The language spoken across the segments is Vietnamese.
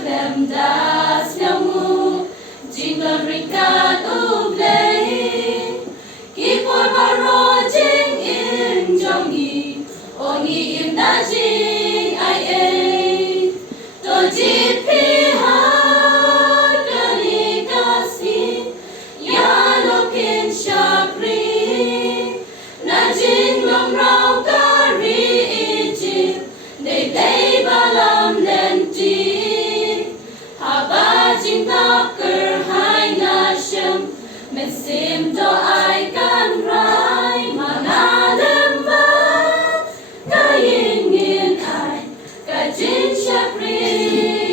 klem das namu jingle rikat ublei kipor baro jing in jongi ongi im na jing ai ai to jit pi ha kani kasi ya lokin shakri na jing lom rau kari ijit they day balam lenti haba jing taker hai na shem men sim to ai kan rai manalem ba kayin in ai ka jing shakri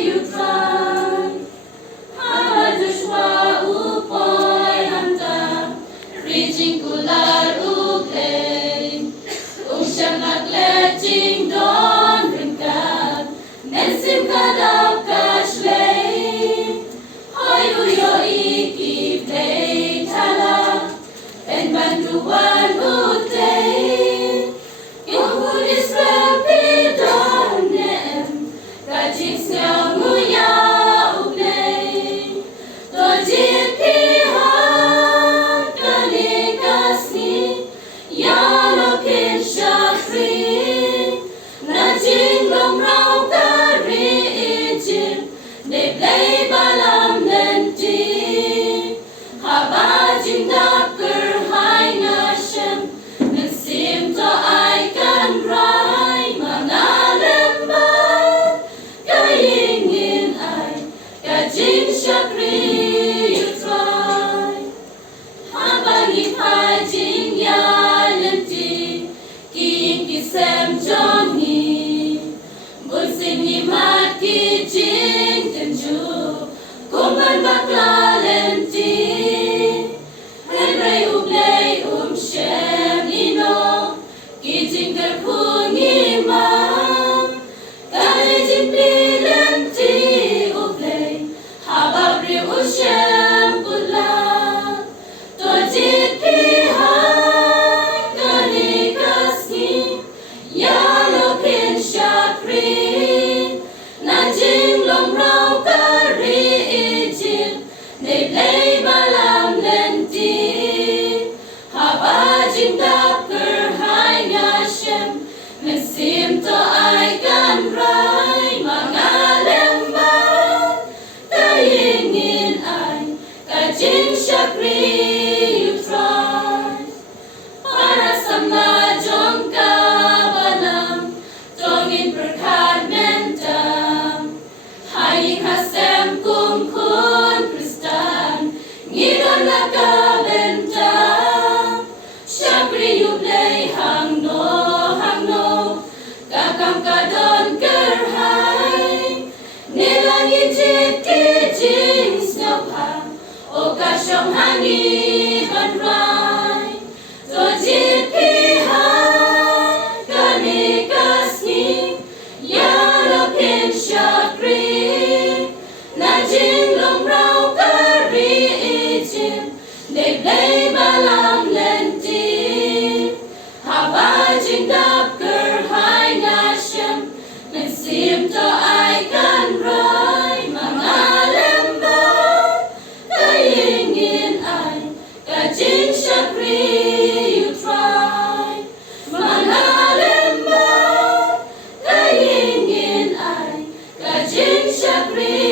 you try haba dushwa upoy hanta reaching kular uplay shangat le jing don ringkat men sim kadap kashlei hoy uyo iki play tala en banduan utay yung pulis rapi don nem kajing siyaw nguya uplay to jit pihat kanikasni yalokin shakri na jing lom rau kari ijin they play balam lenti haba jing daker hai na shem men sim to ai kan rai manalem ba kaying in ai ka jing shakri you try haba gi phai jing ya lenti king ki sem jongi bul sim ni mat ki jing tenju kumban bakla lenti henry ublay shem ino ki jing ter kungi mam kali jing pi lenti ublay haba bri shem kula to jit pi hai kanikasni yalokin shakri na jing lom rau kari ijin they play balam lenti haba jing daker hai na shem men sim to ai kan rai mangalem ba kaying in ai ka jing shakri you try para sama jong ka balam tongin berkat mentam haying hasem kum kun kristan ngidon na ka bentam shakri you play hang no kakam kadon kerhai nilangi jit ki jing snopha o ka shom hangi ban rai to jit pi hai kanikasni yalokin shakri na jing lom rau kari ijin they play balam lenti haba jing daker hai na shem men sim to ai kan rai mangalem ba kaying in ai ka jing shakri you try manalem ba kaying in ai ka jing shakri